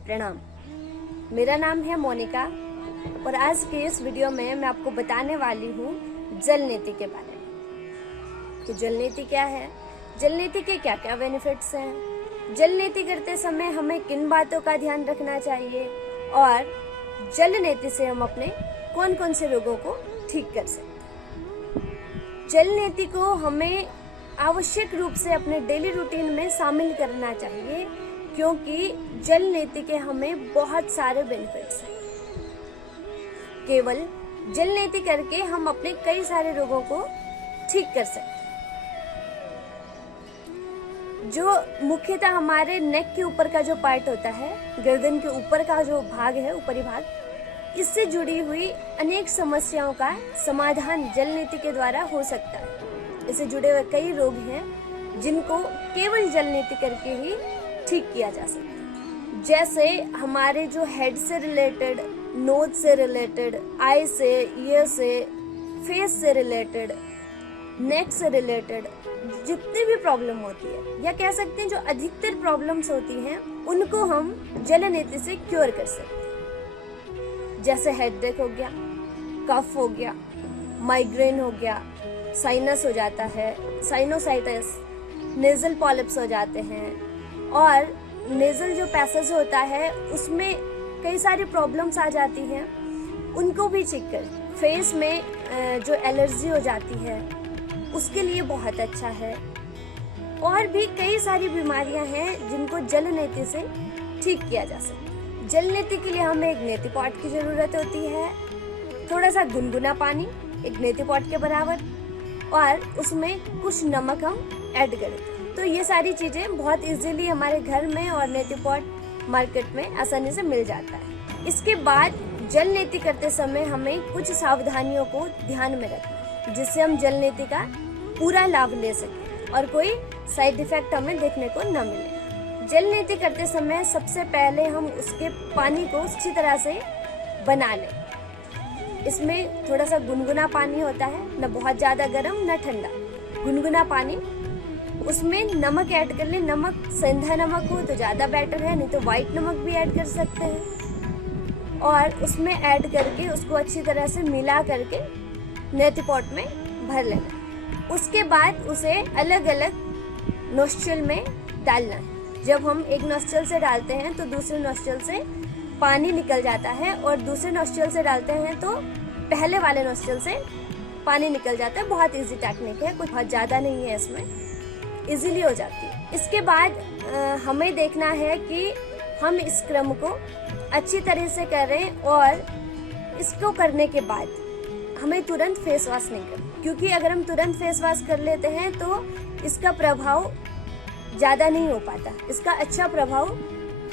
प्रणाम। मेरा नाम है मोनिका और आज के इस वीडियो में मैं आपको बताने वाली हूँ जल नीति के बारे में कि जल नीति क्या है, जल नीति के क्या क्या बेनिफिट्स हैं, जल नीति करते समय हमें किन बातों का ध्यान रखना चाहिए और जल नीति से हम अपने कौन कौन से रोगों को ठीक कर सकते हैं। जल नीति को हमें आवश्यक रूप से अपने डेली रूटीन में शामिल करना चाहिए क्योंकि जल नीति के हमें बहुत सारे बेनिफिट्स हैं। केवल जल नीति करके हम अपने कई सारे रोगों को ठीक कर सकते हैं। जो मुख्यतः हमारे नेक के ऊपर का जो पार्ट होता है, गर्दन के ऊपर का जो भाग है, ऊपरी भाग, इससे जुड़ी हुई अनेक समस्याओं का समाधान जल नीति के द्वारा हो सकता है। इससे जुड़े हुए कई रोग हैं जिनको केवल जल नीति करके ही ठीक किया जा सकता है। जैसे हमारे जो हेड से रिलेटेड, नोज से रिलेटेड, आई से, ईयर से, फेस से रिलेटेड, नेक से रिलेटेड जितनी भी प्रॉब्लम होती है या कह सकते हैं जो अधिकतर प्रॉब्लम्स होती हैं उनको हम जल नीति से क्योर कर सकते हैं। जैसे हेडेक हो गया, कफ हो गया, माइग्रेन हो गया, साइनस हो जाता है, साइनोसाइटिस, नेजल पॉलिप्स हो जाते हैं और नेजल जो पैसेज होता है उसमें कई सारी प्रॉब्लम्स आ जाती हैं, उनको भी ठीक कर। फेस में जो एलर्जी हो जाती है उसके लिए बहुत अच्छा है और भी कई सारी बीमारियां हैं जिनको जल नीति से ठीक किया जा सकता है। जल नीति के लिए हमें एक नीति पॉट की जरूरत होती है, थोड़ा सा गुनगुना पानी एक नीति पॉट के बराबर और उसमें कुछ नमक हम ऐड करें। तो ये सारी चीजें बहुत इजीली हमारे घर में और नीति पॉट मार्केट में आसानी से मिल जाता है। इसके बाद जल नीति करते समय हमें कुछ सावधानियों को ध्यान में रखना जिससे हम जल नीति का पूरा लाभ ले सकें और कोई साइड इफेक्ट हमें देखने को न मिले। जल नीति करते समय सबसे पहले हम उसके पानी को अच्छी तरह से बना लें। इसमें थोड़ा सा गुनगुना पानी होता है, न बहुत ज़्यादा गर्म न ठंडा, गुनगुना पानी। उसमें नमक ऐड कर ले। नमक सेंधा नमक हो तो ज़्यादा बेटर है, नहीं तो वाइट नमक भी ऐड कर सकते हैं और उसमें ऐड करके उसको अच्छी तरह से मिला करके नीति पॉट में भर लेना। उसके बाद उसे अलग अलग नोस्ट्रल में डालना है। जब हम एक नोस्ट्रल से डालते हैं तो दूसरे नोस्ट्रल से पानी निकल जाता है और दूसरे नोस्ट्रल से डालते हैं तो पहले वाले नोस्ट्रल से पानी निकल जाता है। बहुत इजी टेक्निक है, कुछ बहुत ज़्यादा नहीं है, इसमें इजीली हो जाती है। इसके बाद हमें देखना है कि हम इस क्रम को अच्छी तरह से करें और इसको करने के बाद हमें तुरंत फेस वॉश नहीं करना, क्योंकि अगर हम तुरंत फेस वॉश कर लेते हैं तो इसका प्रभाव ज़्यादा नहीं हो पाता, इसका अच्छा प्रभाव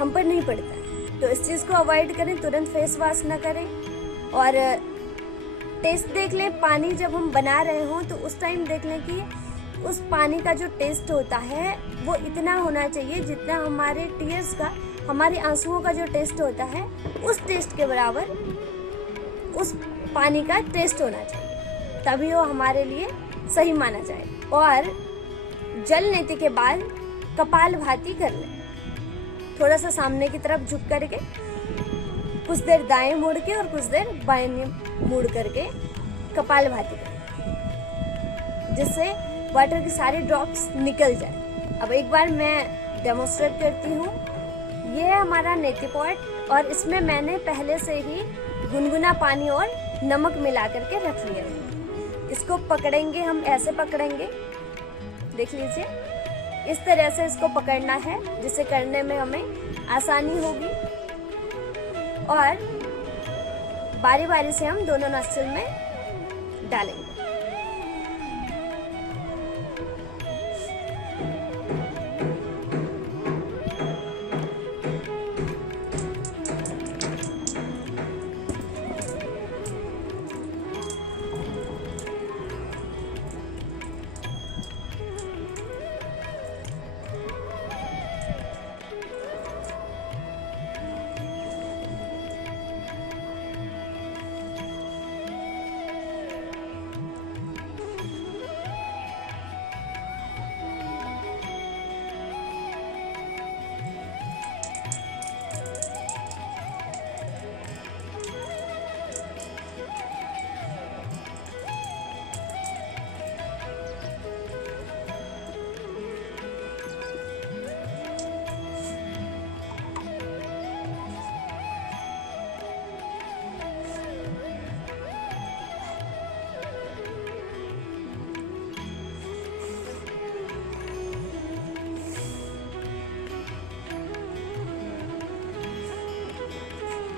हम पर नहीं पड़ता है। तो इस चीज़ को अवॉइड करें, तुरंत फेस वॉश ना करें और टेस्ट देख लें। पानी जब हम बना रहे हों तो उस टाइम देख लें कि उस पानी का जो टेस्ट होता है वो इतना होना चाहिए जितना हमारे टीयर्स का, हमारे आंसुओं का जो टेस्ट होता है उस टेस्ट के बराबर उस पानी का टेस्ट होना चाहिए, तभी वो हमारे लिए सही माना जाए। और जल नीति के बाद कपालभाति कर लें। थोड़ा सा सामने की तरफ झुक करके कुछ देर दाएं मुड़ के और कुछ देर बाएं मुड़ करके कपालभाति करें जिससे वाटर की सारी ड्रॉप्स निकल जाए। अब एक बार मैं डेमोन्स्ट्रेट करती हूँ। ये है हमारा नीति पॉट और इसमें मैंने पहले से ही गुनगुना पानी और नमक मिला करके रख लिया है। इसको पकड़ेंगे, हम ऐसे पकड़ेंगे, देख लीजिए, इस तरह से इसको पकड़ना है जिससे करने में हमें आसानी होगी और बारी बारी से हम दोनों नोस्ट्रल में डालेंगे।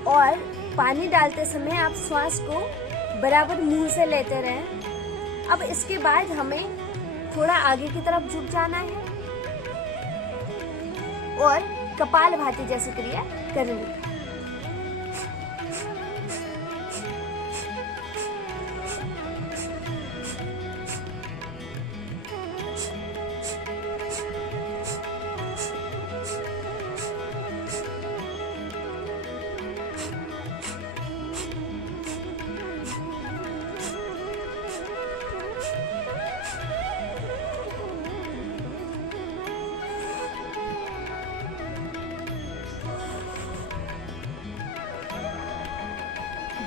और पानी डालते समय आप श्वास को बराबर मुंह से लेते रहें। अब इसके बाद हमें थोड़ा आगे की तरफ झुक जाना है और कपालभाति जैसी क्रिया करनी है।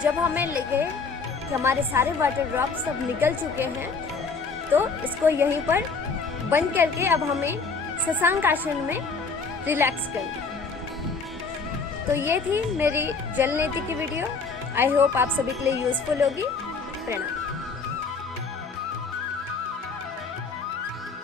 जब हमें लगे कि हमारे सारे वाटर ड्रॉप्स सब निकल चुके हैं तो इसको यहीं पर बंद करके अब हमें शशांक आसन में रिलैक्स करना। तो ये थी मेरी जल नीति की वीडियो। आई होप आप सभी के लिए यूजफुल होगी। प्रणाम।